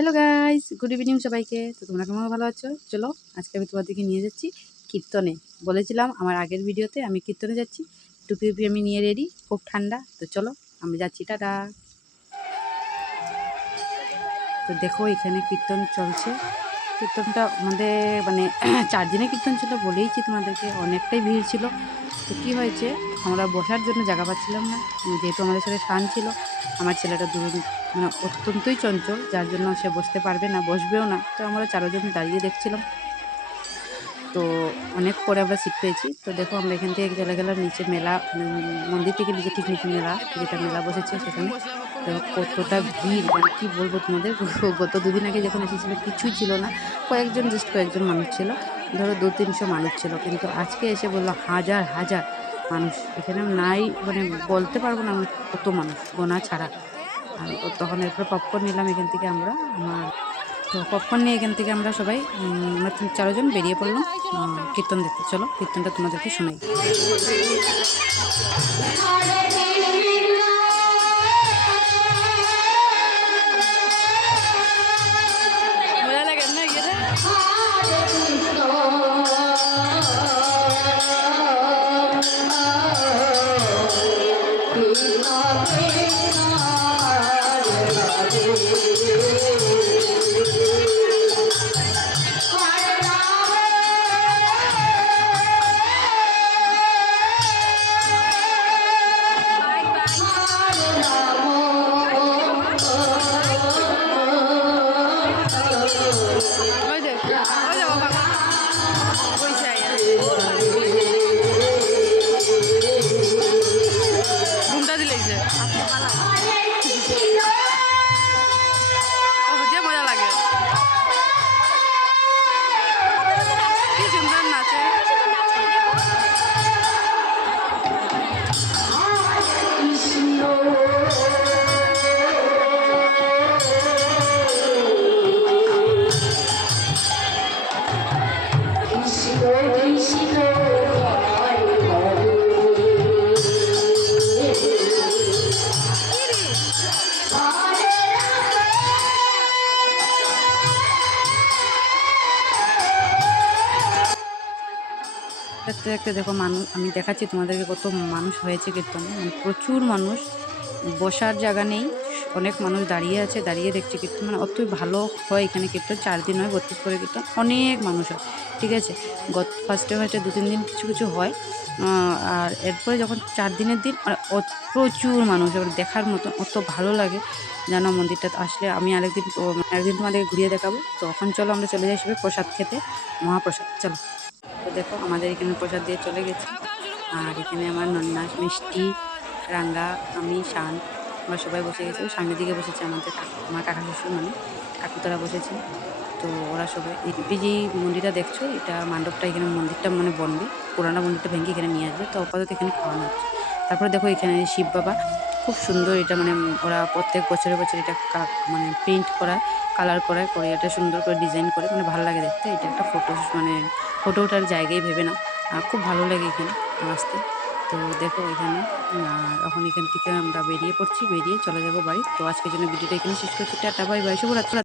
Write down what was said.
Hello guys, good evening সবাইকে। তো তোমরা কেমন ভালো আছো? চলো আজকে আমি তোমাদেরকে নিয়ে যাচ্ছি কীর্তনে। বলেছিলাম আমার আগের ভিডিওতে আমি কীর্তনে যাচ্ছি। টুপি আমি নিয়ে রেডি, খুব ঠান্ডা। তো চলো আমি যাচ্ছি, টাটা। তো দেখো এখানে কীর্তন চলছে। কীর্তনটা আমাদের মানে 4 দিনের কীর্তন ছিল, বলেইছি তোমাদেরকে, অনেকটাই ভিড় ছিল। তো কী হয়েছে, আমরা বসার জন্য জায়গা পাচ্ছিলাম না। যেহেতু আমাদের সাথে শান ছিল, আমার ছেলেটা মানে অত্যন্তই চঞ্চল, যার জন্য সে বসতে পারবে না, বসবেও না। তো আমরা 4 জন দাঁড়িয়ে দেখছিলাম। তো অনেক পরে আমরা সিট পেয়েছি। তো দেখো আমরা এখান থেকে চলে গেলাম নিচে, মেলা মন্দির থেকে নিচে ঠিক নিচে মেলা, যেটা মেলা বসেছে সেখানে। তো কতটা ভিড়, মানে কী বলবো তোমাদের। গত 2 দিন আগে যখন এসেছিলো কিছুই ছিল না, কয়েকজন মানুষ ছিল, ধরো 200-300 মানুষ ছিল। কিন্তু আজকে এসে বললো হাজার হাজার মানুষ এখানে নাই, মানে বলতে পারবো না কত মানুষ, গোনা ছাড়া। আর তখন এরপর পপকর্ন নিলাম এখান থেকে আমরা, তো পপকর্ন নিয়ে এখান থেকে আমরা সবাই আমরা 3-4 জন বেরিয়ে পড়লাম কীর্তন দেখতে। চলো কীর্তনটা তোমাদেরকে শোনাই। ঘুমটা দিলেছে যে মজা লাগে, কি সুন্দর নাচে। দেখতে দেখতে দেখো মানুষ, আমি দেখাচ্ছি তোমাদেরকে কত মানুষ হয়েছে কীর্তনে, মানে প্রচুর মানুষ, বসার জায়গা নেই, অনেক মানুষ দাঁড়িয়ে আছে, দাঁড়িয়ে দেখছে কীর্তন। মানে অতই ভালো হয় এখানে কীর্তন, 4 দিন হয়, 32 করে কীর্তন, অনেক মানুষ হয়, ঠিক আছে। ফার্স্টে 2-3 দিন কিছু কিছু হয়, আর এরপরে যখন 4 দিনের দিন মানে প্রচুর মানুষ, এবার দেখার মতন, অত ভালো লাগে যেন মন্দিরটা আসলে। আমি একদিন তোমাদেরকে ঘুরিয়ে দেখাবো। তো এখন চলো আমরা চলে যাই সবাই প্রসাদ খেতে, মহাপ্রসাদ। চলো। তো দেখো আমাদের এখানে প্রসাদ দিয়ে চলে গেছে, আর এখানে আমার নন্না, মিষ্টি, রাঙ্গা, আমি, শান, আমরা সবাই বসে গেছি। সামনের দিকে বসেছে আমার কাকা শ্বশুর, মানে কাকুতারা বসেছে। তো ওরা সবাই এই যে মন্দিরটা দেখছো, এটা মণ্ডপটা, এখানে মন্দিরটা মানে বনবে, পুরানো মন্দিরটা ভেঙে এখানে নিয়ে আসবে। তো আপাতত এখানে খাওয়ানো হচ্ছে। তারপরে দেখো এখানে শিব বাবা, খুব সুন্দর এটা, মানে ওরা প্রত্যেক বছরে এটা মানে পেইন্ট করায়, কালার করে এটা সুন্দর করে ডিজাইন করে, মানে ভালো লাগে দেখতে। এটা একটা ফটো ওঠার জায়গায় ভেবে না, খুব ভালো লাগে এখানে আসতে। তো দেখো এখানে, এখন এখান থেকে আমরা বেরিয়ে পড়ছি, বেরিয়ে চলে যাবো বাড়ি। তো আজকের জন্য ভিডিওটা এখানে শেষ করছি, টাটা বাই বাই, শুভরাত্রি।